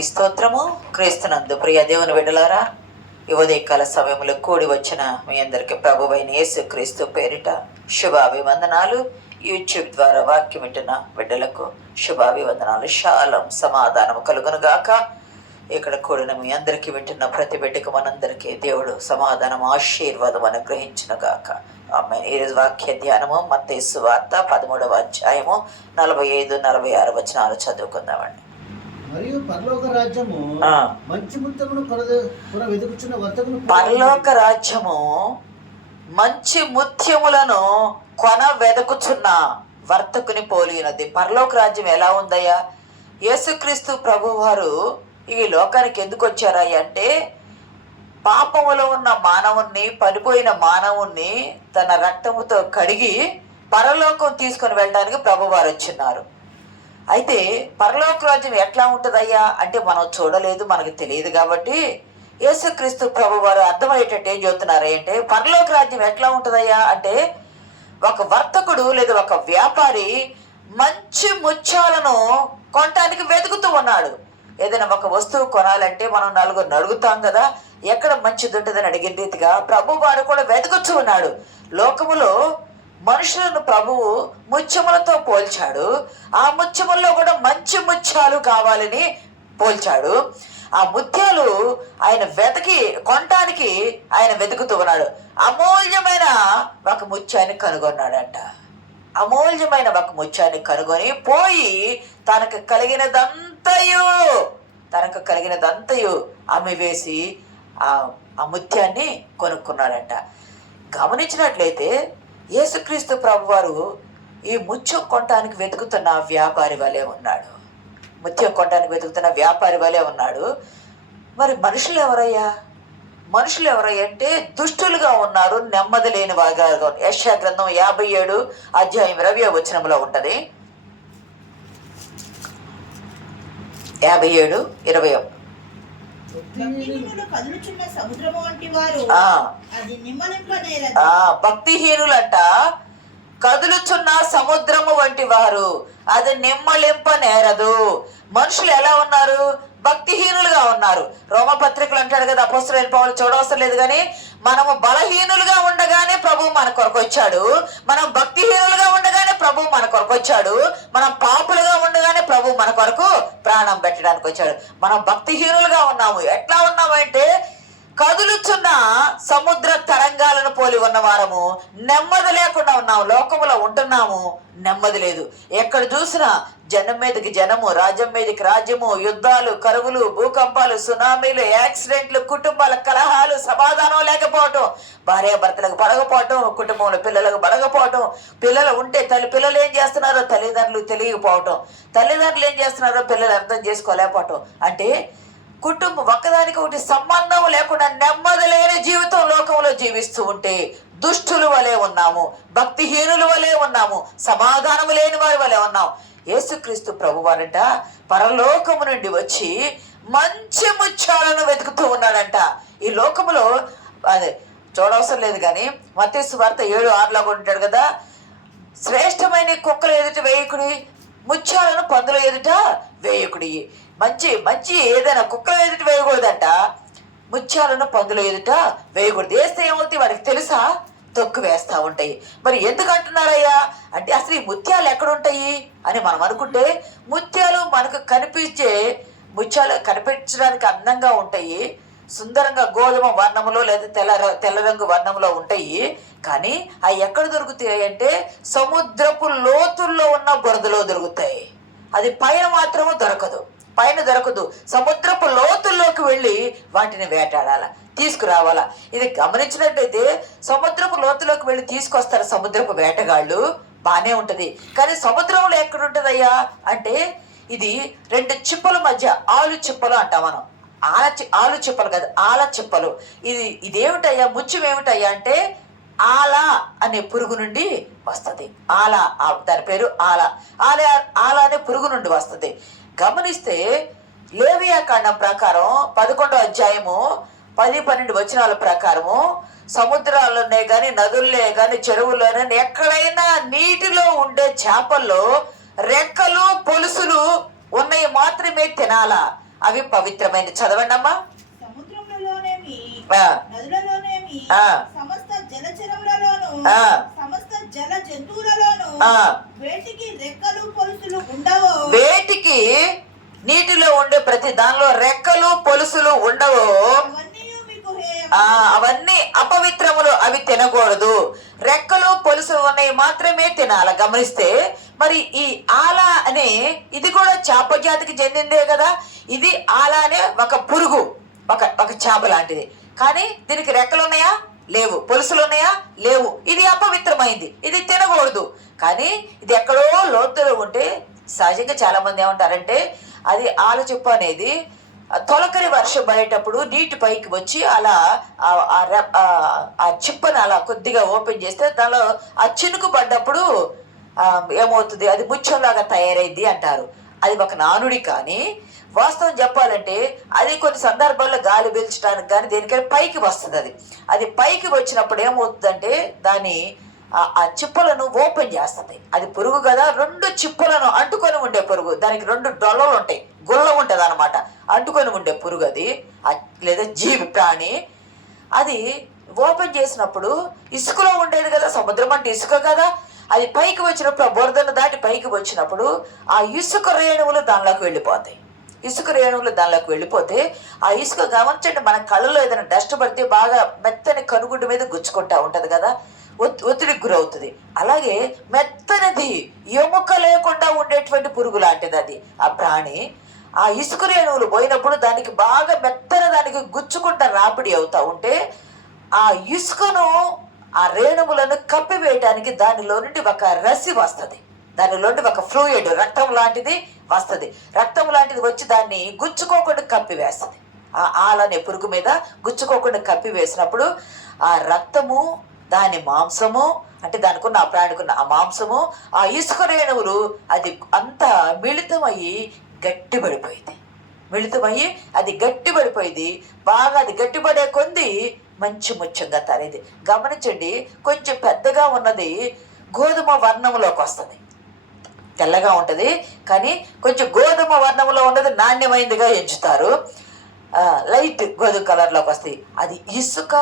దేవునికి స్తోత్రము. క్రీస్తునందు ప్రియ దేవుని బిడ్డలారా, ఈ ఉదయకాల సమయంలో కూడి వచ్చిన మీ అందరికీ ప్రభువైన యేసు క్రీస్తు పేరిట శుభాభివందనాలు. యూట్యూబ్ ద్వారా వాక్యం వింటున్న బిడ్డలకు శుభాభివందనాలు. శాలం సమాధానం కలుగును గాక. ఇక్కడ కూడిన మీ అందరికీ వింటున్న ప్రతి బిడ్డకు మనందరికీ దేవుడు సమాధానం ఆశీర్వాదం అనుగ్రహించును గాక. ఆమె ఈరోజు వాక్య ధ్యానము మత్తయి సువార్త 13వ అధ్యాయము 45-46 వచనాలు చదువుకుందామండి. మరియు పరలోక రాజ్యము మంచి ముత్యమును వెతుకుచున్న వర్తకును పరలోక రాజ్యము మంచి ముత్యములను కొన వెదకుచున్న వర్తకుని పోలినది. పరలోక రాజ్యం ఎలా ఉందయ్యా? యేసుక్రీస్తు ప్రభువారు ఈ లోకానికి ఎందుకు వచ్చారా అంటే, పాపములో ఉన్న మానవుణ్ణి, పడిపోయిన మానవుణ్ణి తన రక్తముతో కడిగి పరలోకం తీసుకొని వెళ్ళడానికి ప్రభువారు వచ్చిన్నారు. అయితే పరలోక రాజ్యం ఎట్లా ఉంటుందయ్యా అంటే మనం చూడలేదు, మనకు తెలియదు. కాబట్టి యేసుక్రీస్తు ప్రభువారు అర్థమయ్యేటట్టు ఏం చెబుతున్నారు అంటే, పరలోక రాజ్యం ఎట్లా ఉంటుందయ్యా అంటే, ఒక వర్తకుడు లేదా ఒక వ్యాపారి మంచి ముత్యాలను కొనటానికి వెతుకుతూ ఉన్నాడు. ఏదైనా ఒక వస్తువు కొనాలంటే మనం నలుగురు అడుగుతాం కదా, ఎక్కడ మంచిది ఉంటుందని అడిగిన రీతిగా ప్రభువారు కూడా వెతుకుతూ ఉన్నాడు. లోకములో మనుషులను ప్రభువు ముత్యములతో పోల్చాడు. ఆ ముత్యముల్లో కూడా మంచి ముత్యాలు కావాలని పోల్చాడు. ఆ ముత్యాలు ఆయన కొనటానికి ఆయన వెతుకుతూ ఉన్నాడు. అమూల్యమైన ఒక ముత్యాన్ని కనుగొన్నాడంట. అమూల్యమైన ఒక ముత్యాన్ని కనుగొని పోయి తనకు కలిగినదంతయు అమ్మివేసి ఆ ముత్యాన్ని కొనుక్కున్నాడంట. గమనించినట్లయితే యేసుక్రీస్తు ప్రభువారు ఈ ముత్యం కొనటానికి వెతుకుతున్న వ్యాపారి వలె ఉన్నాడు. ముత్యం కొనటానికి వెతుకుతున్న వ్యాపారి వలె ఉన్నాడు. మరి మనుషులు ఎవరయ్యా అంటే దుష్టులుగా ఉన్నారు, నెమ్మది లేని వాగా. యెషయా గ్రంథం 57 అధ్యాయం 20వ వచనంలో ఉంటది. 57:20. భక్తిహీనులంట కదులుచున్న సముద్రము వంటి వారు, అది నిమ్మలింప నేరదు. మనుషులు ఎలా ఉన్నారు? భక్తిహీనులుగా ఉన్నారు. రోమపత్రికలు అంటాడు కదా అపోస్తలుడైన పౌలు, చూడవసరం లేదు కానీ మనము బలహీనులుగా ఉండగానే ప్రభువు మన కొరకు వచ్చాడు. మనం భక్తిహీనులుగా ఉండగానే ప్రభువు మన కొరకు వచ్చాడు. మనం పాపులుగా ఉండగానే ప్రభువు మన కొరకు ప్రాణం పెట్టడానికి వచ్చాడు. మనం భక్తిహీనులుగా ఉన్నాము. ఎట్లా ఉన్నామంటే, కదులుచున్న సముద్ర తరంగాలను పోలి ఉన్నవారము, నెమ్మది లేకుండా ఉన్నాము. లోకములో ఉంటున్నాము, నెమ్మది లేదు. ఎక్కడ చూసినా జనం మీదకి జనము, రాజ్యం మీదకి రాజ్యము, యుద్ధాలు, కరువులు, భూకంపాలు, సునామీలు, యాక్సిడెంట్లు, కుటుంబాల కలహాలు, సమాధానం లేకపోవటం, భార్యాభర్తలకు పడకపోవటం, కుటుంబంలో పిల్లలకు పడకపోవటం, పిల్లలు ఉంటే పిల్లలు ఏం చేస్తున్నారో తల్లిదండ్రులు తెలియకపోవటం, తల్లిదండ్రులు ఏం చేస్తున్నారో పిల్లలు అర్థం చేసుకోలేకపోవటం. అంటే కుటుంబం ఒక్కదానికి ఒకటి సంబంధం లేకుండా నెమ్మది లేని జీవితం లోకంలో జీవిస్తూ ఉంటే దుష్టుల వలె ఉన్నాము, భక్తిహీనుల వలె ఉన్నాము, సమాధానము లేని వారి వలె ఉన్నాము. యేసుక్రీస్తు ప్రభువారంట పరలోకము నుండి వచ్చి మంచి ముత్యాలను వెతుకుతూ ఉన్నాడంట. ఈ లోకములో అదే చూడవసరం లేదు కానీ మత్తయి సువార్త 7:6లో ఉంటాడు కదా, శ్రేష్టమైన కుక్కల ఎదుట వేయకుడి, ముత్యాలను పందుల ఎదుట వేయకుడి. మంచి ఏదైనా కుక్కల ఎదుట వేయకూడదంట, ముత్యాలను పందుల ఎదుట వేయకూడదు. వేస్తే ఏమవుతాయి వారికి తెలుసా? తొక్కు వేస్తూ ఉంటాయి. మరి ఎందుకు అంటున్నారయ్యా అంటే, అసలు ఈ ముత్యాలు ఎక్కడుంటాయి అని మనం అనుకుంటే, ముత్యాలు మనకు ముత్యాలు కనిపించడానికి అందంగా ఉంటాయి, సుందరంగా గోధుమ వర్ణములో లేదా తెల్ల రంగు వర్ణంలో ఉంటాయి. కానీ అవి ఎక్కడ దొరుకుతాయి అంటే, సముద్రపు లోతుల్లో ఉన్న బురదలో దొరుకుతాయి. అది పైన మాత్రము దొరకదు. సముద్రపు లోతుల్లోకి వెళ్ళి వాటిని వేటాడాల, తీసుకురావాలా. ఇది గమనించినట్టయితే సముద్రపు లోతులోకి వెళ్ళి తీసుకొస్తారు సముద్రపు వేటగాళ్ళు, బానే ఉంటది. కానీ సముద్రంలో ఎక్కడుంటదయ్యా అంటే, ఇది 2 చిప్పల మధ్య, ఆలు చిప్పలు అంటాం మనం. ఆలు చిప్పలు కాదు, ఆల చిప్పలు. ఇదేమిటయ్యా? ముత్యం ఏమిటయ్యా అంటే, ఆల అనే పురుగు నుండి వస్తుంది. దాని పేరు ఆల అనే పురుగు నుండి వస్తుంది. గమనిస్తే లేవియాకాండం ప్రకారం 11వ అధ్యాయము 10-12 వచనాల ప్రకారము, సముద్రాల్లోనే కానీ, నదుల్లో కానీ, చెరువుల్లోనే ఎక్కడైనా నీటిలో ఉండే చేపల్లో రెక్కలు, పొలుసులు ఉన్నవి మాత్రమే తినాలా. అవి పవిత్రమైనవి. చదవండి అమ్మా. సముద్రములలోనేమి ఆ, నదులలోనేమి ఆ, సమస్త జలచరములలోను ఆ, సమస్త జల జంతువులలోను ఆ. వేటికి రెక్కలు పొలుసులు ఉండవో వేటికి నీటిలో ఉండే ప్రతి దానిలో రెక్కలు పొలుసులు ఉండవో అవన్నీ మీకు హేయము. అవన్నీ అపవిత్రములు, అవి తినకూడదు. రెక్కలు పొలుసులు ఉన్నాయి మాత్రమే తినాలి. గమనిస్తే మరి ఈ ఆలా అనే ఇది కూడా చేప జాతికి చెందిందే కదా. ఇది ఆలా అనే ఒక పురుగు, ఒక ఒక చేప లాంటిది. కానీ దీనికి రెక్కలు ఉన్నాయా? లేవు. పొలుసులు ఉన్నాయా? లేవు. ఇది అపవిత్రమైంది, ఇది తినకూడదు. కానీ ఇది ఎక్కడో లోతులో ఉంటే సహజంగా చాలా మంది ఏమంటారంటే అది ఆలచిప్ప అనేది తొలకరి వర్షం పడేటప్పుడు నీటి పైకి వచ్చి అలా ఆ చిప్పని అలా కొద్దిగా ఓపెన్ చేస్తే దానిలో ఆ చినుకు పడ్డప్పుడు ఏమవుతుంది, అది ముత్యంలాగా తయారైంది అంటారు. అది ఒక నానుడి. కానీ వాస్తవం చెప్పాలంటే అది కొన్ని సందర్భాల్లో గాలి పీల్చడానికి కానీ దేనికైనా పైకి వస్తుంది. అది పైకి వచ్చినప్పుడు ఏమవుతుందంటే దాని ఆ చిప్పలను ఓపెన్ చేస్తుంది. అది పురుగు కదా, 2 చిప్పలను అంటుకొని ఉండే పురుగు. దానికి 2 డొల్లలు ఉంటాయి, గుల్ల ఉంటుంది అనమాట. అంటుకొని ఉండే పురుగు అది, లేదా జీవి ప్రాణి. అది ఓపెన్ చేసినప్పుడు ఇసుకలో ఉండేది కదా, సముద్రం అంటే ఇసుక కదా. అది పైకి వచ్చినప్పుడు ఆ బురదను దాటి పైకి వచ్చినప్పుడు ఆ ఇసుక రేణువులు దానిలోకి వెళ్ళిపోతాయి. ఇసుక రేణువులు దానిలోకి వెళ్ళిపోతే ఆ ఇసుక గమనించండి, మన కళ్ళలో ఏదైనా డస్ట్ పడితే బాగా మెత్తని కనుగుడ్డు మీద గుచ్చుకుంటా ఉంటుంది కదా, ఒత్తిడికి గురవుతుంది. అలాగే మెత్తనది ఎముక లేకుండా ఉండేటువంటి పురుగు లాంటిది అది ఆ ప్రాణి. ఆ ఇసుక రేణువులు పోయినప్పుడు దానికి బాగా మెత్తన దానికి గుచ్చుకుంటా రాపిడి అవుతా ఉంటే ఆ ఇసుకను ఆ రేణువులను కప్పివేయటానికి దానిలో నుండి ఒక రసి వస్తుంది. దానిలో నుండి ఒక ఫ్లూయిడ్, రక్తం లాంటిది వస్తుంది. రక్తం లాంటిది వచ్చి దాన్ని గుచ్చుకోకుండా కప్పివేస్తుంది. ఆ ఆలనే పురుగు మీద గుచ్చుకోకుండా కప్పివేసినప్పుడు ఆ రక్తము, దాని మాంసము, అంటే దానికి ఉన్న ఆ ప్రాణికున్న ఆ మాంసము, ఆ ఇసుక రేణువులు అది అంతా మిళితమయ్యి గట్టిపడిపోయింది. మిళితమయ్యి అది గట్టిపడిపోయింది. బాగా అది గట్టిపడే కొంది మంచి ముత్యంగా తరేది. గమనించండి, కొంచెం పెద్దగా ఉన్నది గోధుమ వర్ణంలోకి వస్తుంది. తెల్లగా ఉంటుంది కానీ కొంచెం గోధుమ వర్ణంలో ఉన్నది నాణ్యమైనదిగా ఎంచుతారు. లైట్ గోధుమ కలర్లోకి వస్తాయి. అది ఇసుక,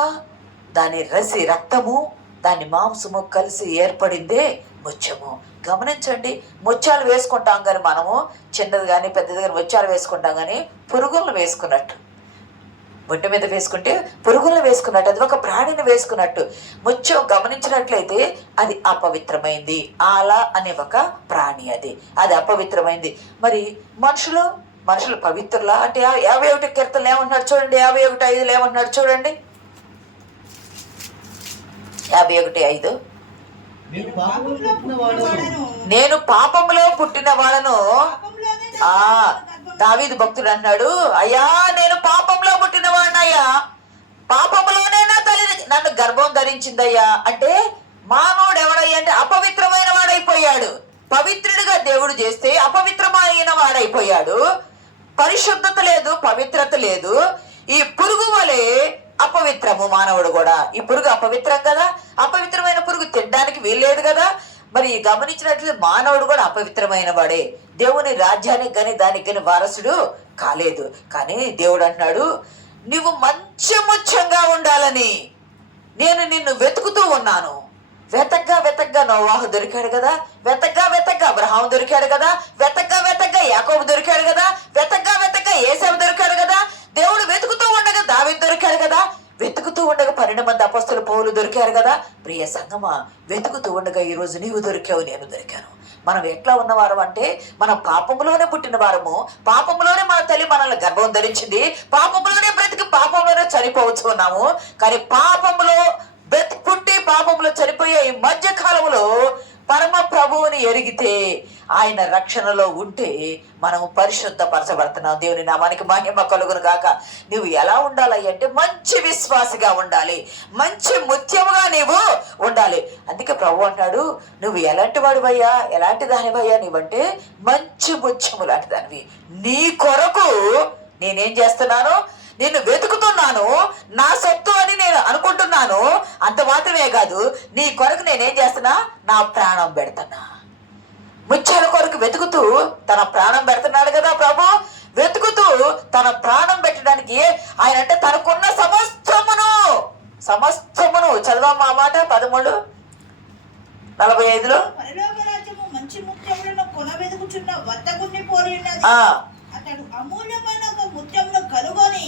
దాని రసి, రక్తము, దాని మాంసము కలిసి ఏర్పడిందే ముత్యము. గమనించండి, ముత్యాలు వేసుకుంటాం కానీ మనము చిన్నది కానీ పెద్దది కానీ ముత్యాలు వేసుకుంటాం కానీ పురుగులను వేసుకున్నట్టు, బొట్టు మీద వేసుకుంటే పురుగులను వేసుకున్నట్టు, అది ఒక ప్రాణిని వేసుకున్నట్టు. ముత్యం గమనించినట్లయితే అది అపవిత్రమైంది. ఆలా అనే ఒక ప్రాణి, అది అపవిత్రమైంది. మరి మనుషులు పవిత్రులా అంటే 51 కీర్తనలు ఏమంటున్నాడు చూడండి, 51:5 ఏమంటున్నాడు చూడండి. 51:5 నేను పాపములో పుట్టిన వాడను. దావీదు భక్తుడు అన్నాడు, అయ్యా నేను పాపంలో పుట్టిన వాడినయ్యా, పాపంలోనే నా తల్లి నన్ను గర్భం ధరించిందయ్యా. అంటే మానవుడు ఎవడయ్యా అంటే అపవిత్రమైన వాడైపోయాడు. పవిత్రుడిగా దేవుడు చేస్తే అపవిత్రమైన వాడైపోయాడు. పరిశుద్ధత లేదు, పవిత్రత లేదు. ఈ పురుగు వలె అపవిత్రము మానవుడు కూడా. ఈ పురుగు అపవిత్రం కదా, అపవిత్రమైన పురుగు తినడానికి వీల్లేదు కదా. మరి గమనించినట్లయితే మానవుడు కూడా అపవిత్రమైన వాడే. దేవుని రాజ్యానికి కానీ దానికి కానీ వారసుడు కాలేదు. కానీ దేవుడు అంటున్నాడు, నువ్వు మంచి ముత్యంగా ఉండాలని నేను నిన్ను వెతుకుతూ ఉన్నాను. వెతగ్గా నోవాహు దొరికాడు కదా, వెతగ్గా అబ్రహాము దొరికాడు కదా, వెతగ్గా యాకోబు దొరికాడు కదా, వెతగ్గా ఏసావు దొరికాడు కదా. దేవుడు వెతుకుతూ ఉండగా దావీదు దొరికాడు కదా, వెతుకుతూ ఉండగా 12 మంది అపొస్తలులు పౌలు దొరికారు కదా. ప్రియ సంగమా, వెతుకుతూ ఉండగా ఈరోజు నీవు దొరికావు, నేను దొరికాను. మనం ఎట్లా ఉన్నవారం అంటే మనం పాపంలోనే పుట్టిన వారము, పాపంలోనే మన తల్లి మనల్ని గర్భం ధరించింది, పాపంలోనే బ్రతికి పాపంలోనే చనిపోవచ్చు ఉన్నాము. కానీ పాపంలో పుట్టి పాపంలో చనిపోయే ఈ మధ్య కాలంలో పరమ ప్రభువుని ఎరిగితే, ఆయన రక్షణలో ఉంటే మనం పరిశుద్ధపరచబడుతున్నాం. దేవుని నామానికి మహిమ కలుగును గాక. నువ్వు ఎలా ఉండాలి అంటే మంచి విశ్వాసిగా ఉండాలి, మంచి ముత్యముగా నీవు ఉండాలి. అందుకే ప్రభు అంటాడు, నువ్వు ఎలాంటి వాడివయ్యా, ఎలాంటి దానివయ్యా నీవంటే మంచి ముత్యము లాంటి దానివి. నీ కొరకు నేనేం చేస్తున్నాను, నేను వెతుకుతున్నాను, నా సొత్తు అని నేను అనుకుంటున్నాను. అంత మాత్రమే కాదు, నీ కొరకు నేనేం చేస్తున్నా, నా ప్రాణం పెడుతున్నా. ముత్యాల కొరకు వెతుకుతూ తన ప్రాణం పెడుతున్నాడు కదా ప్రభు. వెతుకుతూ తన ప్రాణం పెట్టడానికి ఆయన అంటే తనకున్న సమస్తమును చదవమ్మా ఆ మాట 13:45 పరలోక రాజ్యము మంచి ముత్యములను కొనవెదుకుచున్న వర్తకుని పోలి ఉన్నది. అతడు అమూల్యమైన ఒక ముత్యమును కనుగొని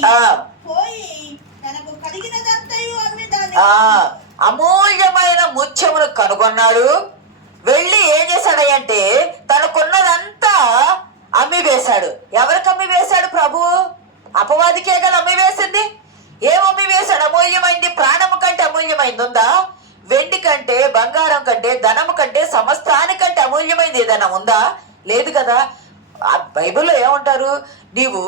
పోయి తనకు కలిగినదంతయు అమ్మి దాన్ని అమూల్యమైన ముత్యమును కనుగొన్నాడు. వెళ్ళి ఏం చేశాడంటే తనకున్నదంతా అమ్మి వేశాడు. ఎవరికి అమ్మి వేశాడు? ప్రభు అపవాదికే కదా అమ్మి వేసింది. ఏం అమ్మి వేశాడు? అమూల్యమైంది. ప్రాణము కంటే అమూల్యమైంది ఉందా? వెండి కంటే, బంగారం కంటే, ధనము కంటే, సమస్తానికంటే అమూల్యమైంది ఏదైనా ఉందా? లేదు కదా. ఆ బైబిల్లో ఏమంటారు? నీవు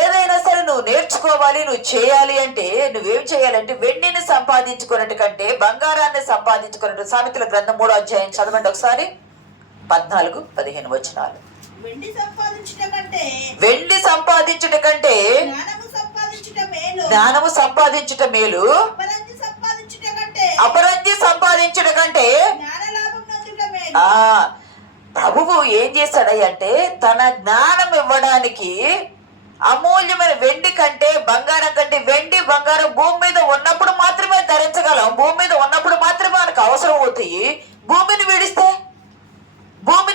ఏదైనా సరే నువ్వు నేర్చుకోవాలి, నువ్వు చేయాలి అంటే నువ్వేం చేయాలంటే వెండిని సంపాదించుకున్నట్టు కంటే బంగారాన్ని సంపాదించుకున్నట్టు. సామెతల గ్రంథం 3వ అధ్యాయం చదవండి ఒకసారి, 14-15 వచనాలు. వెండి సంపాదించుట కంటే జ్ఞానము సంపాదించుట మేలు, అపరంజి సంపాదించుట కంటే ప్రభువు ఏం చేశాడంటే తన జ్ఞానం ఇవ్వడానికి అమూల్యమైన వెండి కంటే బంగారం కంటే, వెండి బంగారం భూమి మీద ఉన్నప్పుడు మాత్రమే ధరించగలం, భూమి మీద ఉన్నప్పుడు మాత్రమే మనకు అవసరం అవుతాయి. భూమిని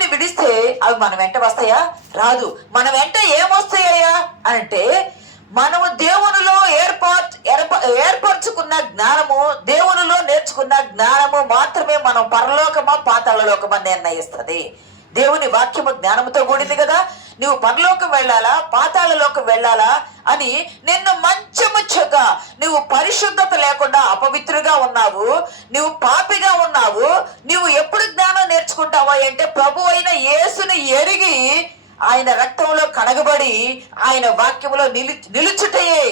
విడిస్తే అవి మన వెంట వస్తాయా? రాదు. మన వెంట ఏమొస్తాయ్యా అంటే మనము దేవునిలో ఏర్పరచుకున్న జ్ఞానము, దేవునిలో నేర్చుకున్న జ్ఞానము మాత్రమే మనం పరలోకమా పాతాళలోకమా నిర్ణయిస్తుంది. దేవుని వాక్యము జ్ఞానముతో కూడింది కదా. నువ్వు పరలోకం వెళ్ళాలా పాతాళలోకం వెళ్ళాలా అని నిన్ను మంచిగా, నువ్వు పరిశుద్ధత లేకుండా అపవిత్రుగా ఉన్నావు, నువ్వు పాపిగా ఉన్నావు, నువ్వు ఎప్పుడు జ్ఞానం నేర్చుకుంటావా అంటే ప్రభు అయిన యేసుని ఎరిగి ఆయన రక్తంలో కడగబడి ఆయన వాక్యములో నిలుచుటయే,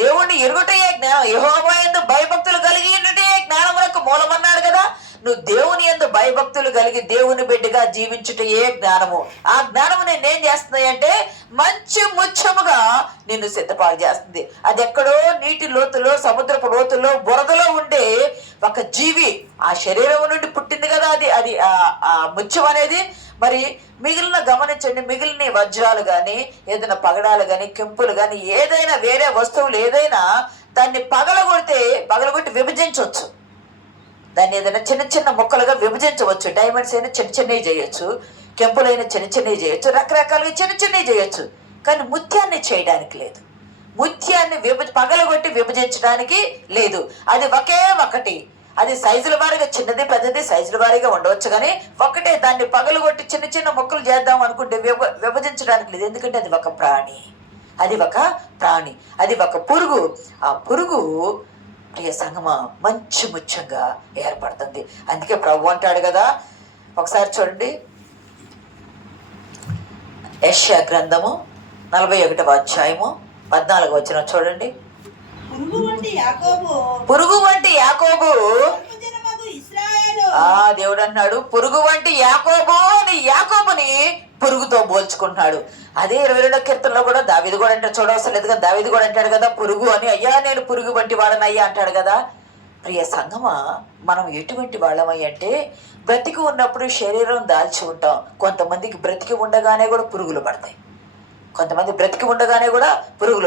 దేవుణ్ణి ఎరుగుటయే జ్ఞానం. యెహోవా యందు భయభక్తులు కలిగి ఉండుటే జ్ఞానమునకు మూలమన్నాడు కదా. నువ్వు దేవుని యందు భయభక్తులు కలిగి దేవుని బిడ్డగా జీవించుటయే జ్ఞానము. ఆ జ్ఞానము నేనేం చేస్తుంది అంటే మంచి ముత్యముగా నిన్ను సిద్ధపాటు చేస్తుంది. అది ఎక్కడో నీటి లోతులో, సముద్రపు లోతుల్లో, బురదలో ఉండే ఒక జీవి ఆ శరీరం నుండి పుట్టింది కదా. అది ఆ ముత్యం అనేది. మరి మిగిలిన గమనించండి, మిగిలిన వజ్రాలు కానీ, ఏదైనా పగడాలు కానీ, కెంపులు కానీ, ఏదైనా వేరే వస్తువులు ఏదైనా దాన్ని పగలగొట్టి విభజించవచ్చు. దాన్ని ఏదైనా చిన్న చిన్న ముక్కలుగా విభజించవచ్చు. డైమండ్స్ అయినా చిన్న చిన్నవి చేయొచ్చు, కెంపులైనా చిన్న చిన్నవి చేయొచ్చు, రకరకాలుగా చిన్న చిన్నవి చేయొచ్చు. కానీ ముత్యాన్ని చేయడానికి లేదు. ముత్యాన్ని పగలగొట్టి విభజించడానికి లేదు. అది ఒకే ఒకటి. అది సైజుల వారీగా చిన్నది పెద్దది సైజుల వారీగా ఉండవచ్చు, కానీ ఒకటే. దాన్ని పగలగొట్టి చిన్న చిన్న ముక్కలు చేద్దాం అనుకుంటే విభజించడానికి లేదు. ఎందుకంటే అది ఒక ప్రాణి, అది ఒక పురుగు. ఆ పురుగు ప్రియ సంగమా మంచి ముత్యంగా ఏర్పడుతుంది. అందుకే ప్రభు అంటాడు కదా, ఒకసారి చూడండి యెషయా గ్రంథము 41వ అధ్యాయము 14వ వచనం చూడండి. పురుగు వంటి యాకోబు దేవుడు అన్నాడు, పురుగు వంటి యాకోబుని పురుగుతో పోల్చుకుంటున్నాడు. అదే 22వ కీర్తనలో కూడా దావీదు కూడా అంటే చూడవసరం లేదు కదా, దావీదు కూడా అంటాడు కదా పురుగు అని. అయ్యా నేను పురుగు వంటి వాడనయ్యా అంటాడు కదా. ప్రియ సంగమా మనం ఎటువంటి వాళ్ళమై అంటే బ్రతికి ఉన్నప్పుడు శరీరం దాల్చి ఉంటాం. కొంతమందికి బ్రతికి ఉండగానే కూడా పురుగులు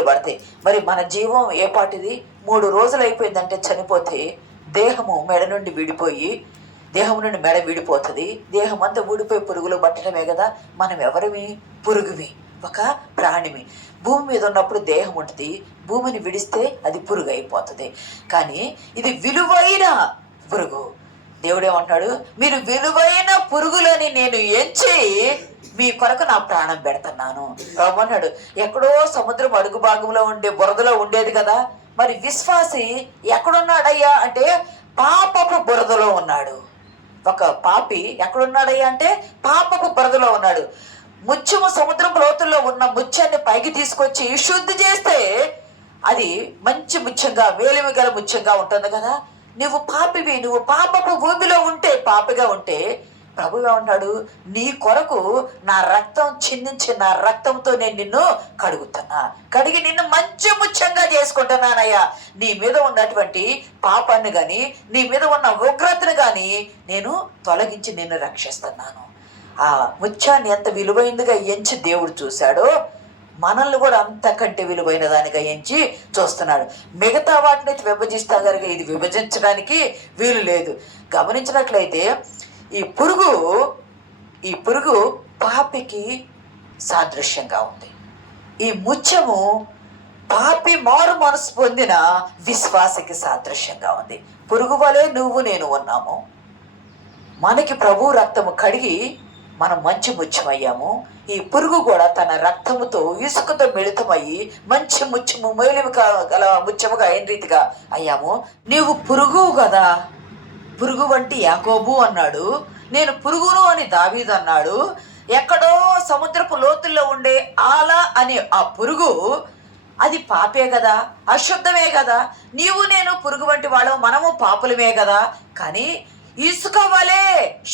పడతాయి, మరి మన జీవం ఏ పాటిది? 3 రోజులు అయిపోయిందంటే చనిపోతే దేహము మెడ నుండి విడిపోతుంది. దేహం అంతా ఊడిపోయి పురుగులు పట్టడమే కదా. మనం ఎవరివి? పురుగువి, ఒక ప్రాణివి. భూమి మీద ఉన్నప్పుడు దేహం ఉంటుంది, భూమిని విడిస్తే అది పురుగు అయిపోతుంది. కానీ ఇది విలువైన పురుగు. దేవుడేమంటాడు, మీరు విలువైన పురుగులని నేను ఎంచి మీ కొరకు నా ప్రాణం పెడుతున్నాను అన్నాడు. ఎక్కడో సముద్రం అడుగు భాగంలో ఉండే బురదలో ఉండేది కదా. మరి విశ్వాసి ఎక్కడున్నాడయ్యా అంటే పాపపు బురదలో ఉన్నాడు. ఒక పాపి ఎక్కడున్నాడయ్యా అంటే పాపపు బురదలో ఉన్నాడు. ముత్యము సముద్రపు లోతుల్లో ఉన్న ముత్యాన్ని పైకి తీసుకొచ్చి శుద్ధి చేస్తే అది మంచి ముత్యంగా, వేలిమి గల ముత్యంగా ఉంటుంది కదా. నువ్వు పాపివి, నువ్వు పాపపు భూమిలో ఉంటే, పాపిగా ఉంటే ప్రభు ఏమంటాడు, నీ కొరకు నా రక్తం చిందించి నా రక్తంతో నేను నిన్ను కడిగి నిన్ను మంచి ముత్యంగా చేసుకుంటున్నానయ్యా. నీ మీద ఉన్నటువంటి పాపాన్ని కానీ, నీ మీద ఉన్న ఉగ్రతను కానీ నేను తొలగించి నిన్ను రక్షిస్తున్నాను. ఆ ముత్యాన్ని ఎంత విలువైనదిగా ఎంచి దేవుడు చూశాడో మనల్ని కూడా అంతకంటే విలువైన దానిగా ఎంచి చూస్తున్నాడు. మిగతా వాటిని విభజిస్తా కనుక ఇది విభజించడానికి వీలు లేదు. గమనించినట్లయితే ఈ పురుగు పాపికి సాదృశ్యంగా ఉంది. ఈ ముత్యము పాపి మారు మనసు పొందిన విశ్వాసకి సాదృశ్యంగా ఉంది. పురుగు వలె నువ్వు నేను ఉన్నాము. మనకి ప్రభు రక్తము కడిగి మనం మంచి ముత్యమయ్యాము. ఈ పురుగు కూడా తన రక్తముతో ఇసుకతో మిళితమయ్యి మంచి ముత్యము మేలిమి గల ముత్యముగా అయిన రీతిగా అయ్యాము. నీవు పురుగు కదా, పురుగు వంటి యాకోబు అన్నాడు. నేను పురుగును అని దావీదు అన్నాడు. ఎక్కడో సముద్రపు లోతుల్లో ఉండే ఆల అనే ఆ పురుగు అది పాపే కదా, అశుద్ధమే కదా. నీవు నేను పురుగు వంటి వాళ్ళం, మనము పాపులమే కదా. కానీ ఇసుక వలె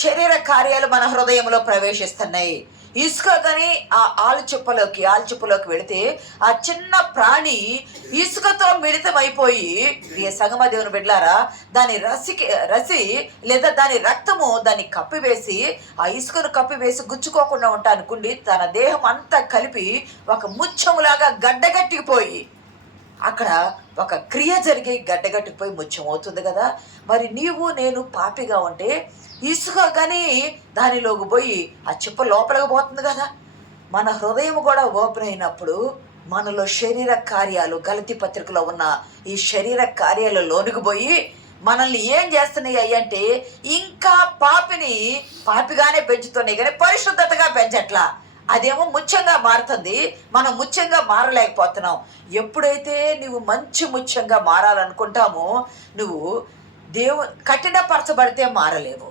శరీర కార్యాలు మన హృదయంలో ప్రవేశిస్తున్నాయి. ఇసుక కానీ ఆ ఆలుచిప్పలోకి వెళితే ఆ చిన్న ప్రాణి ఇసుకతో మిళితమైపోయి, ఏ సగమ దేవుని బిడ్డలారా, దాని రసి లేదా దాని రక్తము దాన్ని కప్పివేసి, ఆ ఇసుకను కప్పివేసి గుచ్చుకోకుండా ఉంటానుకుండి తన దేహం అంతా కలిపి ఒక ముత్యములాగా గడ్డగట్టిపోయి అక్కడ ఒక క్రియ జరిగి గడ్డగట్టిపోయి ముత్యం అవుతుంది కదా. మరి నీవు నేను పాపిగా ఉంటే ఇసుక కానీ దానిలోకి పోయి ఆ చిప్ప లోపలికి పోతుంది కదా. మన హృదయం కూడా ఓపెన్ అయినప్పుడు మనలో శరీర కార్యాలు, గలతీ పత్రికలో ఉన్న ఈ శరీర కార్యాలు లోనికి పోయి మనల్ని ఏం చేస్తున్నాయి అంటే ఇంకా పాపిగానే పెంచుతున్నాయి కానీ పరిశుద్ధతగా పెంచట్లా. అదేమో ముత్యంగా మారుతుంది, మనం ముత్యంగా మారలేకపోతున్నాం. ఎప్పుడైతే నువ్వు మంచి ముత్యంగా మారాలనుకుంటామో నువ్వు కఠినపరచబడితే మారలేవు.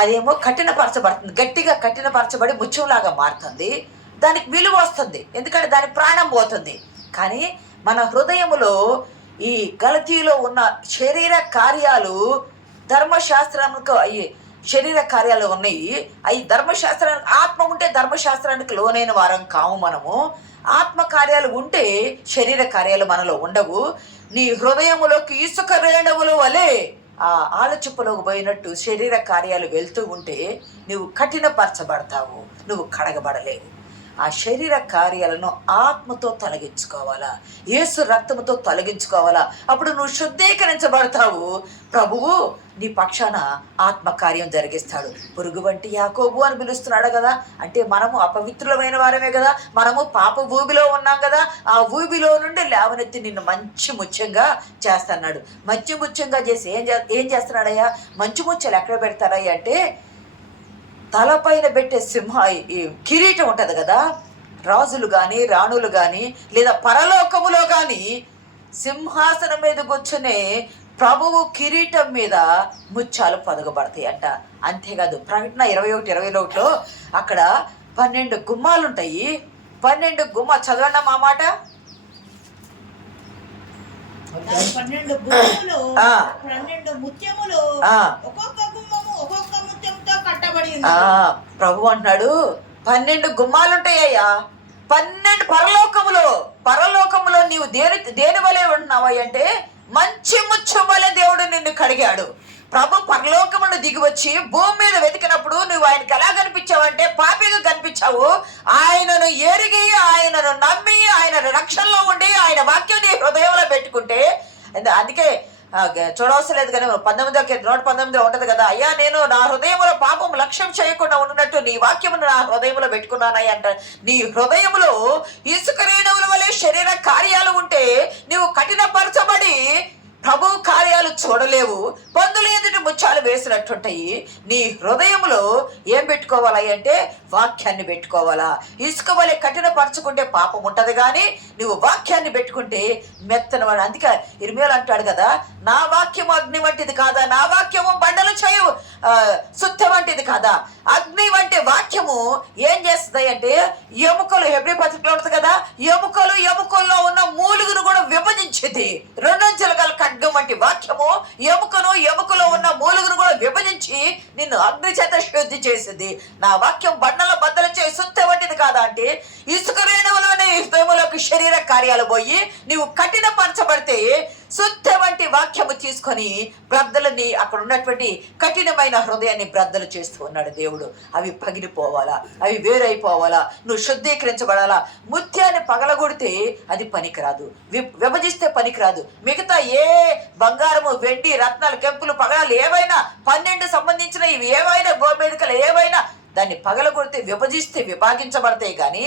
అదేమో కఠినపరచబడుతుంది, గట్టిగా కఠినపరచబడి ముత్యంలాగా మారుతుంది. దానికి విలువ వస్తుంది, ఎందుకంటే దాని ప్రాణం పోతుంది. కానీ మన హృదయములో ఈ గలతీలో ఉన్న శరీర కార్యాలు ధర్మశాస్త్రానికి శరీర కార్యాలు ఉన్నాయి. అవి ధర్మశాస్త్రానికి ఆత్మ ఉంటే ధర్మశాస్త్రానికి లోనైన వారం కావు మనము. ఆత్మ కార్యాలు ఉంటే శరీర కార్యాలు మనలో ఉండవు. నీ హృదయములోకి ఇసుక రేణువుల వలె ఆ ఆలచిప్పలోకి పోయినట్టు శరీర కార్యాలు వెళ్తూ ఉంటే నువ్వు కఠినపరచబడతావు, నువ్వు కడగబడలేవు. ఆ శరీర కార్యాలను ఆత్మతో తొలగించుకోవాలా, యేసు రక్తముతో తొలగించుకోవాలా. అప్పుడు నువ్వు శుద్ధీకరించబడతావు. ప్రభువు నీ పక్షాన ఆత్మకార్యం జరిగిస్తాడు. పురుగు వంటి యాకోబు అని పిలుస్తున్నాడు కదా, అంటే మనము అపవిత్రులమైన వారమే కదా, మనము పాప ఊబిలో ఉన్నాం కదా. ఆ ఊబిలో నుండి లేవనెత్తి నిన్ను మంచి ముత్యంగా చేస్తున్నాడు. మంచి ముత్యంగా చేసి ఏం చేస్తున్నాడయ్యా? మంచి ముత్యాలు ఎక్కడ పెడతారయ్యా అంటే తలపైన పెట్టే ఈ కిరీటం ఉంటుంది కదా, రాజులు కానీ రాణులు కానీ లేదా పరలోకములో కానీ సింహాసనం మీద కూర్చునే ప్రభువు కిరీటం మీద ముత్యాలు పొదగబడతాయి అంట. అంతేకాదు ప్రకటన 21:21లో అక్కడ 12 గుమ్మాలు ఉంటాయి. 12 చదవండి మా మాట. 12 గుమ్మములు 12 ముత్యములు ఒక్కొక్క గుమ్మము ఒక్కొక్క ముత్యంతో కట్టబడి ఉంది. ప్రభు అంటున్నాడు 12 గుమ్మాలుంటాయ్యా. 12 పరలోకములో నీవు దేని వలె ఉంటున్నావా అంటే మంచి ముత్యం వలె దేవుడు నిన్ను కడిగాడు. ప్రభు పరలోకమును దిగి వచ్చి భూమి మీద వెతికినప్పుడు నువ్వు ఆయనకి ఎలా కనిపించావంటే పాపిగా కనిపించావు. ఆయనను ఎరిగి, ఆయనను నమ్మి, ఆయన రక్షణలో ఉండి, ఆయన వాక్యం నీ హృదయంలో పెట్టుకుంటే, అందుకే చూడవలసిన లేదు కానీ 119 ఉంటది కదా, అయ్యా నేను నా హృదయంలో పాపం లక్ష్యం చేయకుండా ఉన్నట్టు నీ వాక్యమును నా హృదయంలో పెట్టుకున్నానయ్యా అంట. నీ హృదయంలో ఇసుక రేణువుల వలె శరీర కార్యాలు ఉంటే నువ్వు కఠినపరచబడి ప్రభు కార్యాలు చూడలేవు. పందుల ఎదుటి ముత్యాలు వేసినట్టుంటాయి. నీ హృదయంలో ఏం పెట్టుకోవాలి అంటే వాక్యాన్ని పెట్టుకోవాలా. ఇసుక వలె కఠినపరచుకుంటే పాపం ఉంటుంది, కానీ నువ్వు వాక్యాన్ని పెట్టుకుంటే మెత్తనవాడు. అందుకే ఇర్మియాలు అంటాడు కదా, నా వాక్యము అగ్ని వంటిది కాదా, నా వాక్యము బండలు చేయు సుత్త వంటిది కాదా. అగ్ని వంటి వాక్యము ఏం చేస్తుంది అంటే ఎముకలు, హెబ్రీ పత్రికలో ఉంటుంది కదా, ఎముకల్లో ఉన్న మూలుగును కూడా విభజించింది. 2 అంచెలు గల ఖడ్గం వంటి వాక్యము ఎముకలో ఉన్న మూలుగును కూడా విభజించి నిన్ను అగ్ని చేత శుద్ధి చేసింది. నా వాక్యం బండల బద్దలు చేయి సుత్త వంటిది కాదా అంటే ఇసుక రేణువులోనే హృదయంలోకి శరీర కార్యాలు పోయి నువ్వు కఠినపరచబడితే సుత్తి వంటి వాక్యము తీసుకొని బ్రద్దలని అక్కడ ఉన్నటువంటి కఠినమైన హృదయాన్ని బ్రద్దలు చేస్తూ ఉన్నాడు దేవుడు. అవి పగిలిపోవాలా, అవి వేరైపోవాలా, నువ్వు శుద్ధీకరించబడాలా. ముత్యాన్ని పగలగొడితే అది పనికిరాదు, విభజిస్తే పనికిరాదు. మిగతా ఏ బంగారము, వెండి, రత్నాలు, కెంపులు, పగడాలు ఏవైనా 12 సంబంధించిన ఇవి ఏవైనా, గోమేధికలు ఏవైనా దాన్ని పగలగొడితే విభజిస్తే విభాగించబడతాయి. కానీ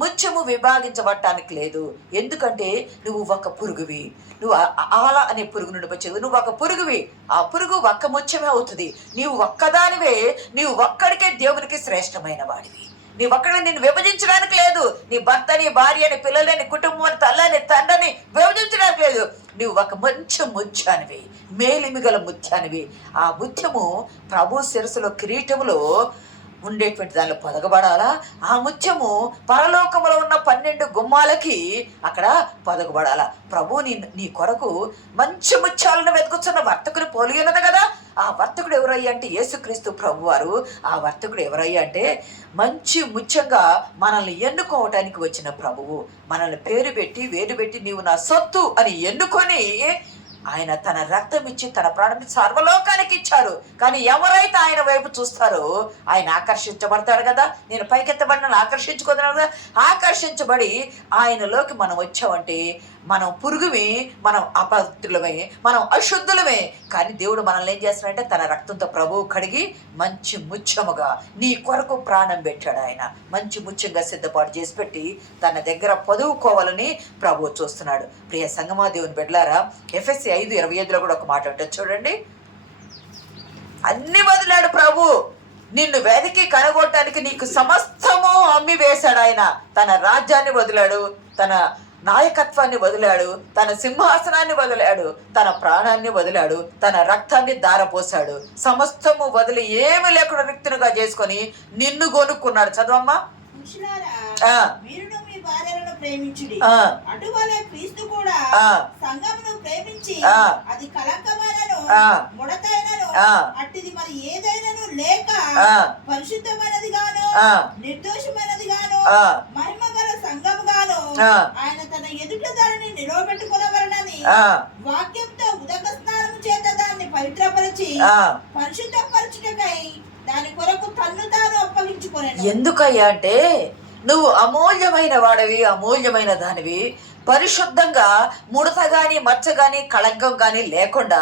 ముత్యము విభాగించబడటానికి లేదు. ఎందుకంటే నువ్వు ఒక పురుగువి. నువ్వు ఆల అనే పురుగు నుండి వచ్చేది. నువ్వు ఒక పురుగువి. ఆ పురుగు ఒక్క ముత్యమే అవుతుంది. నీవు ఒక్కదానివే, నీవు ఒక్కడికే దేవునికి శ్రేష్టమైన వాడివి. నీ ఒక్కడిని నిన్ను విభజించడానికి లేదు. నీ భర్తని, భార్యని, పిల్లలని, కుటుంబాన్ని, తల్లని, తండ్రిని విభజించడానికి లేదు. నువ్వు ఒక మంచి ముత్యానివి, మేలిమిగల ముత్యానివి. ఆ ముత్యము ప్రభు శిరస్సులో కిరీటములో ఉండేటువంటి దానిలో పొదగబడాలా. ఆ ముత్యము పరలోకములో ఉన్న 12 గుమ్మాలకి అక్కడ పొదగబడాలా. ప్రభు నీ కొరకు మంచి ముత్యాలను వెతుకుతున్న వర్తకుడు పోలి ఉన్నది కదా. ఆ వర్తకుడు ఎవరయ్యా అంటే యేసుక్రీస్తు ప్రభు వారు. ఆ వర్తకుడు ఎవరయ్యా అంటే మంచి ముత్యంగా మనల్ని ఎన్నుకోవటానికి వచ్చిన ప్రభువు. మనల్ని పేరు పెట్టి, వేరు పెట్టి, నీవు నా సొత్తు అని ఎన్నుకొని ఆయన తన రక్తం ఇచ్చి, తన ప్రాణాన్ని సర్వలోకానికి ఇచ్చారు. కానీ ఎవరైతే ఆయన వైపు చూస్తారో ఆయన ఆకర్షించబడతాడు కదా. నేను పైకెత్తబడిన ఆకర్షించుకోదను కదా. ఆకర్షించబడి ఆయనలోకి మనం వచ్చామంటే మనం పురుగుమే, మనం అపవిత్రులమే, మనం అశుద్ధులమే. కానీ దేవుడు మనల్ని ఏం చేస్తున్నాడంటే తన రక్తంతో ప్రభువు కడిగి మంచి ముత్యముగా నీ కొరకు ప్రాణం పెట్టాడు. ఆయన మంచి ముత్యంగా సిద్ధపాటు చేసి పెట్టి తన దగ్గర పొదువుకోవాలని ప్రభువు చూస్తున్నాడు. ప్రియ సంగమా దేవుని బిడ్డలారా, ఎఫెసీ 5:25 కూడా ఒక మాట ఉంటుంది చూడండి. అన్ని వదిలాడు ప్రభు. నిన్ను వెతికి కనగొట్టడానికి నీకు సమస్తము అమ్మి వేశాడు. ఆయన తన రాజ్యాన్ని వదిలాడు, తన నాయకత్వాన్ని వదిలాడు, తన సింహాసనాన్ని వదిలాడు, తన ప్రాణాన్ని వదిలాడు, తన రక్తాన్ని ధారపోసాడు. సమస్తము వదిలి ఏమి లేకుండా రిక్తునిగా చేసుకొని నిన్ను కొనుక్కున్నాడు. చదవమ్మా. మీరును మీ భార్యలను ప్రేమించుడి, అటువలే క్రీస్తు కూడా సంఘమును ప్రేమించి అది కళంకమైనను ముడతైనను అట్టిది మరి ఏదైనాను లేక పరిశుద్ధమైనది గాను నిర్దోషమైనది గాను మహిమగల సంఘము గాను ఆయన తన ఎదుట దానిని నిలవబెట్టుకొనవలనని వాక్యంతో ఉదక స్నానము చేత దాన్ని పవిత్రపరిచి పరిశుద్ధపరచుటకై దాని కొరకు తన్ను తాను అప్పగించుకొనెను. ఎందుకయ్యా అంటే నువ్వు అమూల్యమైన వాడివి, అమూల్యమైన దానివి. పరిశుద్ధంగా ముడత గాని, మచ్చ గాని, కళంకం గాని లేకుండా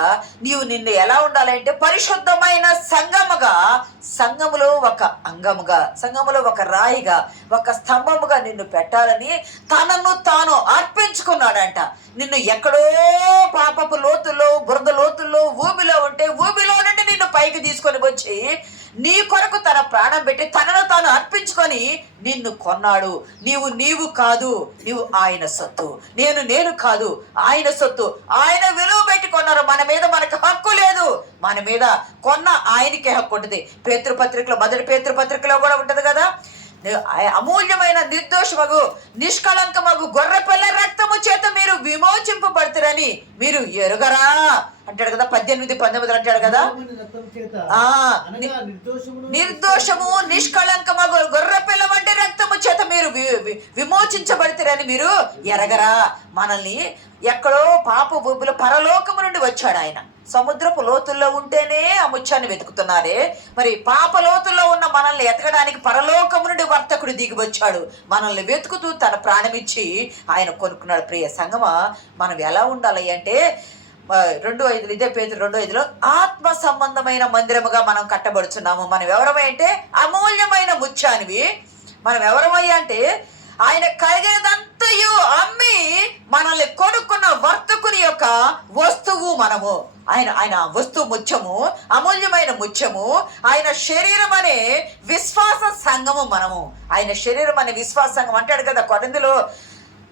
నిన్ను ఎలా ఉండాలంటే పరిశుద్ధమైన సంఘముగా, సంఘములో ఒక అంగముగా, సంఘములో ఒక రాయిగా, ఒక స్తంభముగా నిన్ను పెట్టాలని తనను తాను అర్పించుకున్నాడంట. నిన్ను ఎక్కడో పాపపు లోతుల్లో, బురద లోతుల్లో, ఊబిలో ఉంటే ఊబిలో నుండి నిన్ను పైకి తీసుకొని వచ్చి నీ కొరకు తన ప్రాణం పెట్టి తనను తాను అర్పించుకొని నిన్ను కొన్నాడు. నీవు కాదు, నీవు ఆయన సొత్తు. నేను కాదు, ఆయన సొత్తు. ఆయన విలువ పెట్టి కొన్నారు. మన మీద మనకు హక్కు లేదు. మన మీద కొన్న ఆయనకే హక్కు ఉంటుంది. పేతృపత్రికలో, మొదటి పేతృపత్రికలో కూడా ఉంటుంది కదా. అమూల్యమైన నిర్దోషమగు నిష్కళంకమగు గొర్రెపిల్ల రక్తము చేత మీరు విమోచింపబడతారని మీరు ఎరుగరా అంటాడు కదా. 18-19 అంటాడు కదా. నిర్దోషము నిష్కళంకమగు గొర్రెపిల్ల వంటి రక్తము చేత మీరు విమోచించబడతారని మీరు ఎరగరా. మనల్ని ఎక్కడో పాప బొబ్బుల పరలోకము నుండి వచ్చాడు ఆయన. సముద్రపు లోతుల్లో ఉంటేనే ఆ ముత్యాన్ని వెతుకుతున్నారే, మరి పాప లోతుల్లో ఉన్న మనల్ని ఎతకడానికి పరలోకము నుండి వర్తకుడు దిగి వచ్చాడు. మనల్ని వెతుకుతూ తన ప్రాణమిచ్చి ఆయన కొనుక్కున్నాడు. ప్రియ సంగమా, మనం ఎలా ఉండాలి అంటే 2:5 ఇదే పేతురు 2:5 ఆత్మ సంబంధమైన మందిరముగా మనం కట్టబడుచున్నాము. మనం ఎవరమై అంటే అమూల్యమైన ముత్యానివి. మనం ఎవరమయ్యా అంటే ఆయన కలిగేదంతయు అమ్మి మనల్ని కొనుక్కున్న వర్తకుని యొక్క వస్తువు మనము. ఆయన వస్తువు ముత్యము, అమూల్యమైన ముత్యము. ఆయన శరీరం అనే విశ్వాస సంఘము మనము. ఆయన శరీరం అనే విశ్వాస సంఘం అంటాడు కదా కొరింథీలో,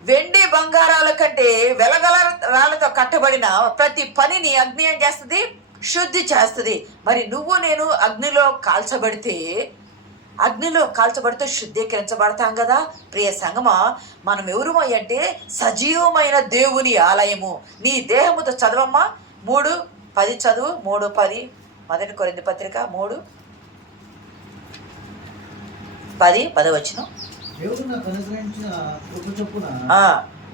వెండి బంగారాల కంటే వెలగల రాళ్ళతో కట్టబడిన ప్రతి పనిని అగ్ని ఏం చేస్తుంది? శుద్ధి చేస్తుంది. మరి నువ్వు నేను అగ్నిలో కాల్చబడితే శుద్ధీకరించబడతాం కదా. ప్రియ సంగమా, మనం ఎవరు అంటే సజీవమైన దేవుని ఆలయము. నీ దేహముతో చదవమ్మా. 3:10 చదువు. 3:10 మొదటి కొరింథీ పత్రిక 3:10 వచనం. దేవుడు నాకు అనుగ్రహించిన కృప చొప్పున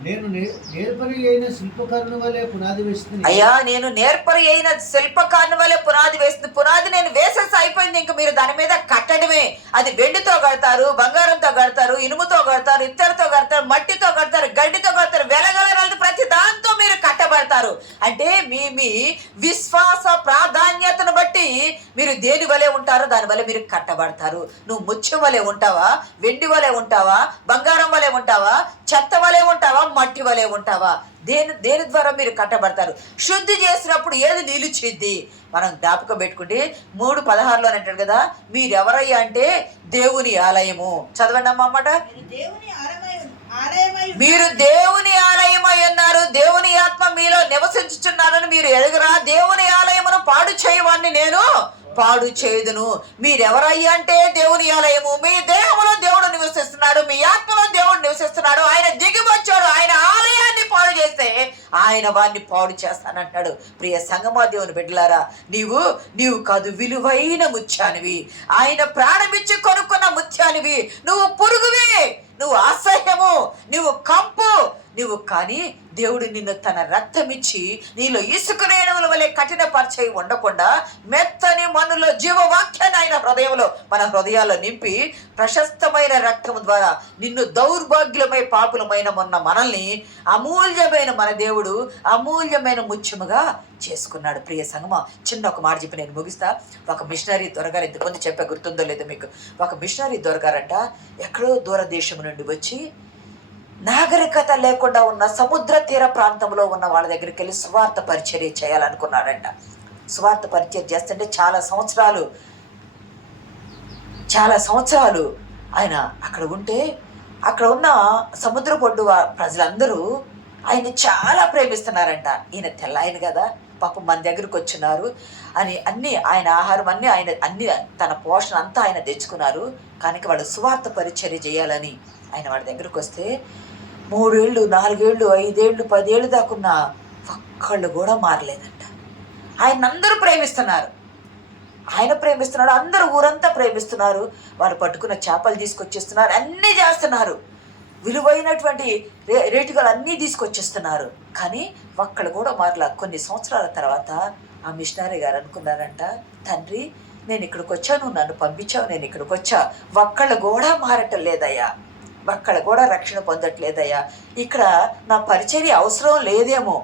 నేను నేర్పరి అయిన శిల్పకారుని వలె పునాది వేస్తుంది. అయ్యా, నేను నేర్పరి అయిన శిల్పకారుని వలె పునాది వేస్తుంది. పునాది నేను వేసేసి అయిపోయింది, ఇంక మీరు దాని మీద కట్టడమే. అది వెండితో కడతారు, బంగారంతో కడతారు, ఇనుముతో కడతారు, ఇత్తడితో కడతారు, మట్టితో కడతారు, గడ్డితో కడతారు, వెలగలరాలతో ప్రతి దాంతో మీరు కట్టబడతారు. అంటే మీ మీ విశ్వాస ప్రాధాన్యతను బట్టి మీరు దేని వలె ఉంటారో దాని వలె మీరు కట్టబడతారు. నువ్వు ముత్యం వలె ఉంటావా, వెండి వలె ఉంటావా, బంగారం వలె ఉంటావా, చెత్త వలె ఉంటావా, మట్టి వలె ఉంటావా? దేని ద్వారా మీరు కట్టబడతారు? శుద్ధి చేసినప్పుడు ఏది నిలిచిద్ది? మనం జ్ఞాపకం పెట్టుకుంటే 3:16 అంటాడు కదా, మీరెవరయ్యా అంటే దేవుని ఆలయము. చదవండి అమ్మ అన్నమాట. మీరు దేవుని ఆలయమై ఉన్నారు, దేవుని ఆత్మ మీలో నివసించుచున్నారని మీరు ఎరుగరా? దేవుని ఆలయమును పాడు చేయవాన్ని నేను పాడు చేయుదును. మీరెవరయ్యా అంటే దేవుని ఆలయము. మీ దేహంలో దేవుడు నివసిస్తున్నాడు, మీ ఆత్మలో దేవుడు నివసిస్తున్నాడు. ఆయన దిగి వచ్చాడు, ఆయన ఆలయాన్ని పాడు చేస్తే ఆయన వాడిని పాడు చేస్తానంటాడు. ప్రియ సంగమా, దేవుని బిడ్డలారా, నీవు కాదు, విలువైన ముత్యానివి, ఆయన ప్రాణమిచ్చి కొనుక్కున్న ముత్యానివి. నువ్వు పురుగువి, నువ్వు అసహ్యము, నువ్వు కంపు, నువ్వు కానీ దేవుడు నిన్ను తన రక్తమిచ్చి నీలో ఇసుక రేణువుల వలె కఠిన పరిచయం ఉండకుండా మెత్తని మన్నులో జీవవాక్యాన్ని ఆయన హృదయంలో, మన హృదయాల్లో నింపి ప్రశస్తమైన రక్తము ద్వారా నిన్ను దౌర్భాగ్యమై పాపులమైన మొన్న మనల్ని అమూల్యమైన మన దేవుడు అమూల్యమైన ముత్యముగా చేసుకున్నాడు. ప్రియ సంగమా, చిన్న ఒక మాట చెప్పి నేను ముగిస్తా. ఒక మిషనరీ దొరగారు, ఇంతకుముందు చెప్పే గుర్తుందో లేదో మీకు. ఒక మిషనరీ దొరగారంట ఎక్కడో దూరదేశం నుండి వచ్చి నాగరికత లేకుండా ఉన్న సముద్ర తీర ప్రాంతంలో ఉన్న వాళ్ళ దగ్గరికి వెళ్ళి స్వార్థ పరిచర్య చేయాలనుకున్నాడంట. స్వార్థ పరిచర్య చేస్తుంటే చాలా సంవత్సరాలు ఆయన అక్కడ ఉంటే, అక్కడ ఉన్న సముద్ర పొడ్డు ప్రజలందరూ ఆయన చాలా ప్రేమిస్తున్నారంట. ఈయన తెల్లాయన కదా, పాపం మన దగ్గరికి వచ్చినారు అని అన్నీ ఆయన ఆహారం అన్నీ తన పోషణ అంతా ఆయన తెచ్చుకున్నారు. కనుక వాళ్ళు సువార్త పరిచర్య చేయాలని ఆయన వాళ్ళ దగ్గరికి వస్తే 3 ఏళ్ళు 4 ఏళ్ళు 5 ఏళ్ళు 10 ఏళ్ళు దాకున్న ఒక్కళ్ళు కూడా మారలేదంట. ఆయన అందరూ ప్రేమిస్తున్నారు, అందరూ ఊరంతా ప్రేమిస్తున్నారు. వాళ్ళు పట్టుకున్న చేపలు తీసుకొచ్చేస్తున్నారు, అన్నీ చేస్తున్నారు, విలువైనటువంటి రేటుಗಳು అన్నీ తీసుకొచ్చేస్తున్నారు. కానీ ఒక్కళ్ళు కూడా మారలా. కొన్ని సంవత్సరాల తర్వాత ఆ మిషనరీ గారు అనుకున్నారంట, తండ్రి నేను ఇక్కడికి వచ్చాను, నన్ను పంపించావు, నేను ఇక్కడికి వచ్చా, ఒక్కళ్ళు కూడా మారటం లేదయ్యా, ఒక్కళ్ళు కూడా రక్షణ పొందట్లేదయ్యా, ఇక్కడ నా పరిచర్య అవసరం లేదేమో,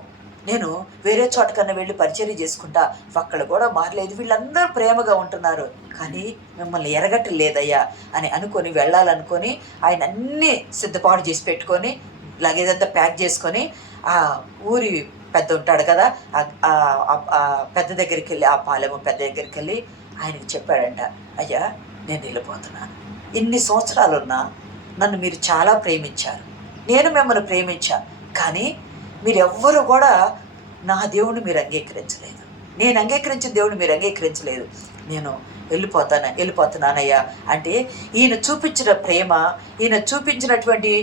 నేను వేరే చోటకన్నా వెళ్ళి పరిచర్య చేసుకుంటా, ఒక్కళ్ళు కూడా మారలేదు, వీళ్ళందరూ ప్రేమగా ఉంటున్నారు, కానీ మిమ్మల్ని ఎరగట్లేదయ్యా అని అనుకొని వెళ్ళాలనుకొని ఆయన అన్నీ సిద్ధపాటు చేసి పెట్టుకొని లగేజ్ అంతా ప్యాక్ చేసుకొని ఆ ఊరి పెద్ద ఉంటాడు కదా, పెద్ద దగ్గరికి వెళ్ళి, ఆ పాలెము పెద్ద దగ్గరికి వెళ్ళి ఆయనకి చెప్పాడంట, అయ్యా నేను వెళ్ళిపోతున్నాను, ఇన్ని సంవత్సరాలున్నా నన్ను మీరు చాలా ప్రేమించారు, నేను మిమ్మల్ని ప్రేమించా, కానీ మీరెవ్వరూ కూడా నా దేవుడిని మీరు అంగీకరించలేదు, నేను అంగీకరించిన దేవుడిని మీరు అంగీకరించలేదు, నేను వెళ్ళిపోతున్నానయ్యా అంటే ఈయన చూపించిన ప్రేమ, ఈయన చూపించినటువంటి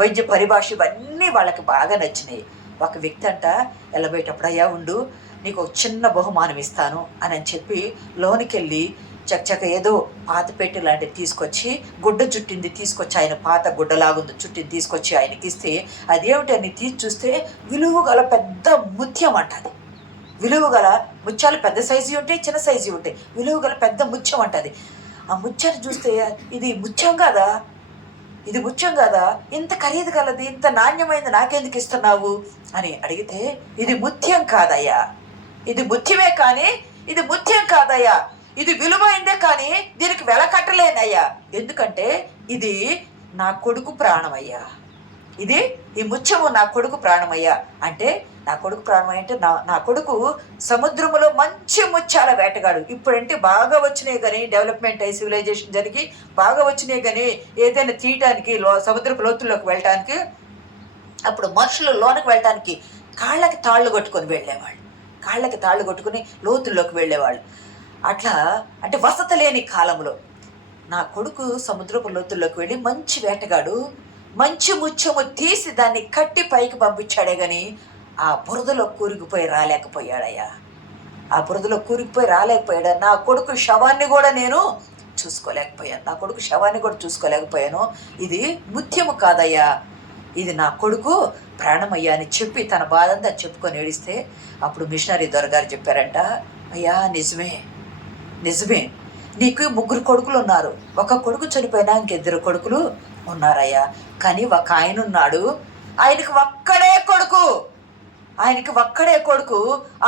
వైద్య పరిభాష ఇవన్నీ వాళ్ళకి బాగా నచ్చినాయి. ఒక వ్యక్తి అంట వెళ్ళబోయేటప్పుడు, అయ్యా ఉండు, నీకు ఒక చిన్న బహుమానం ఇస్తాను అని చెప్పి లోనికి వెళ్ళి చక్కచక్క ఏదో పాత పెట్టి లాంటిది తీసుకొచ్చి గుడ్డ చుట్టింది తీసుకొచ్చి, ఆయన పాత గుడ్డలాగుంది చుట్టింది తీసుకొచ్చి ఆయనకి ఇస్తే, అదేమిటి అని తీసి చూస్తే విలువ గల పెద్ద ముత్యం అంటది. విలువ గల ముత్యాలు పెద్ద సైజు ఉంటాయి, చిన్న సైజు ఉంటాయి, విలువ గల పెద్ద ముత్యం అంటది. ఆ ముత్యాన్ని చూస్తే ఇది ముత్యం కాదా, ఇది ముత్యం కాదా, ఇంత ఖరీదు గలది, ఇంత నాణ్యమైనది నాకెందుకు ఇస్తున్నావు అని అడిగితే, ఇది ముత్యం కాదయ్యా, ఇది ముత్యమే కానీ ఇది ముత్యం కాదయ్యా, ఇది విలువైందే కానీ దీనికి వెల కట్టలేనయ్యా, ఎందుకంటే ఇది నా కొడుకు ప్రాణమయ్యా, ఈ ముత్యము నా కొడుకు ప్రాణమయ్యా అంటే, నా కొడుకు ప్రాణమయ్య అంటే నా కొడుకు సముద్రములో మంచి ముత్యాల వేటగాడు. ఇప్పుడంటే బాగా వచ్చినాయి కానీ, డెవలప్మెంట్ అయ్యి సివిలైజేషన్ జరిగి బాగా వచ్చినాయి కానీ, ఏదైనా తీయటానికి సముద్రపు లోతుల్లోకి వెళ్ళటానికి, అప్పుడు మనుషులు లోనికి వెళ్ళటానికి కాళ్ళకి తాళ్ళు కొట్టుకొని వెళ్ళేవాళ్ళు, కాళ్ళకి తాళ్ళు కొట్టుకుని లోతుల్లోకి వెళ్ళేవాళ్ళు. అట్లా అంటే వసతి లేని కాలంలో నా కొడుకు సముద్రపు లోతుల్లోకి వెళ్ళి మంచి వేటగాడు, మంచి ముత్యము తీసి దాన్ని కట్టి పైకి పంపించాడే కానీ ఆ బురదలో కూరుకుపోయి రాలేకపోయాడయ్యా, ఆ బురదలో కూరుకుపోయి రాలేకపోయాడు. నా కొడుకు శవాన్ని కూడా నేను చూసుకోలేకపోయాను, ఇది ముత్యము కాదయ్యా, ఇది నా కొడుకు ప్రాణమయ్యా అని చెప్పి తన బాధంతా చెప్పుకొని ఏడిస్తే అప్పుడు మిషనరీ దొరగారు చెప్పారంట, అయ్యా నిజమే నీకు 3 కొడుకులు ఉన్నారు, ఒక కొడుకు చనిపోయినా ఇంకిద్దరు కొడుకులు ఉన్నారయ్యా, కానీ ఒక ఆయన ఉన్నాడు, ఆయనకి ఒక్కడే కొడుకు,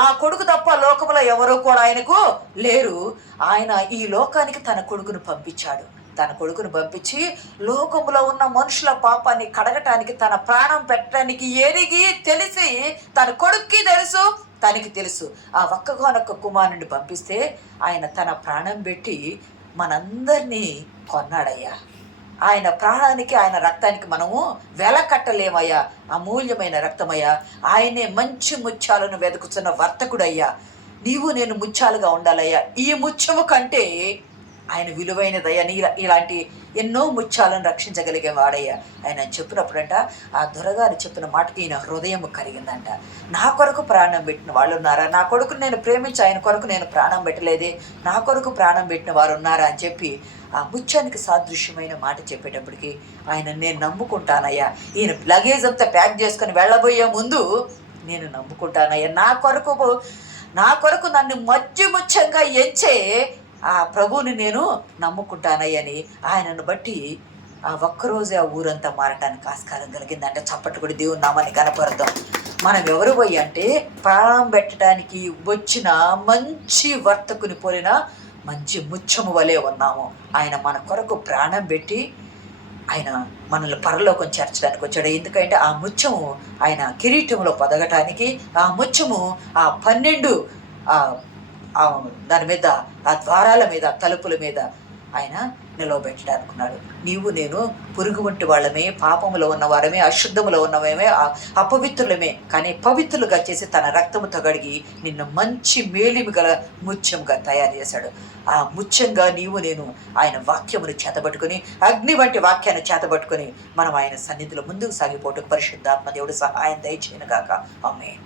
ఆ కొడుకు తప్ప లోకంలో ఎవరూ కూడా ఆయనకు లేరు. ఆయన ఈ లోకానికి తన కొడుకును పంపించి లోకంలో ఉన్న మనుషుల పాపాన్ని కడగటానికి, తన ప్రాణం పెట్టడానికి ఎరిగి తెలిసి తన కొడుక్కి తెలుసు, తనకి తెలుసు. ఆ ఒక్కగానొక్క కుమారుని పంపిస్తే ఆయన తన ప్రాణం పెట్టి మనందరినీ కొన్నాడయ్యా. ఆయన ప్రాణానికి, ఆయన రక్తానికి మనము వెల కట్టలేమయ్యా. అమూల్యమైన రక్తమయ్యా. ఆయనే మంచి ముత్యాలను వెతుకుతున్న వర్తకుడయ్యా. నీవు నేను ముత్యాలుగా ఉండాలయ్యా. ఈ ముత్యము కంటే ఆయన విలువైనదయ్యా. ఇలాంటి ఎన్నో ముత్యాలను రక్షించగలిగే వాడయ్యా ఆయన చెప్పినప్పుడంట, ఆ దొరగారు చెప్పిన మాటకి ఈయన హృదయం కరిగిందంట. నా కొరకు ప్రాణం పెట్టిన వాళ్ళు ఉన్నారా? నా కొడుకుని నేను ప్రేమించి ఆయన కొరకు నేను ప్రాణం పెట్టలేదే, నా కొరకు ప్రాణం పెట్టిన వారు ఉన్నారా అని చెప్పి ఆ ముత్యానికి సాదృశ్యమైన మాట చెప్పేటప్పటికి ఆయన నేను నమ్ముకుంటానయ్యా, ఈయన లగేజ్ అంతా ప్యాక్ చేసుకొని వెళ్ళబోయే ముందు నేను నమ్ముకుంటానయ్యా, నా కొరకు నన్ను ముత్యంగా ఎంచే ఆ ప్రభువుని నేను నమ్ముకుంటానయ్యని ఆయనను బట్టి ఆ ఒక్కరోజే ఆ ఊరంతా మారటానికి ఆస్కారం కలిగిందంటే చప్పట్లు కూడా దేవుని నామాన్ని కనపడదాం. మనం ఎవరు పోయి అంటే ప్రాణం పెట్టడానికి వచ్చిన మంచి వర్తకుని పోలిన మంచి ముత్యము వలె ఉన్నాము. ఆయన మన కొరకు ప్రాణం పెట్టి ఆయన మనల్ని పరలోకం చేర్చడానికి వచ్చాడు. ఎందుకంటే ఆ ముత్యము ఆయన కిరీటంలో పొదగటానికి, ఆ ముత్యము ఆ 12 దాని మీద, ఆ ద్వారాల మీద, తలుపుల మీద ఆయన నిలవబెట్టడానుకున్నాడు. నీవు నేను పురుగు వంటి వాళ్ళమే, పాపములో ఉన్నవారమే, అశుద్ధములో ఉన్నవేమే, అపవిత్రులమే, కానీ పవిత్రులుగా చేసి తన రక్తముతో కడిగి నిన్ను మంచి మేలిమి గల ముత్యంగా తయారు చేశాడు. ఆ ముత్యంగా నీవు నేను ఆయన వాక్యమును చేతబట్టుకుని, అగ్ని వంటి వాక్యాన్ని చేతబట్టుకుని మనం ఆయన సన్నిధిలో ముందుకు సాగిపోవటం పరిశుద్ధాత్మ దేవుడు సహాయం దయచేయను గాక. ఆమేన్.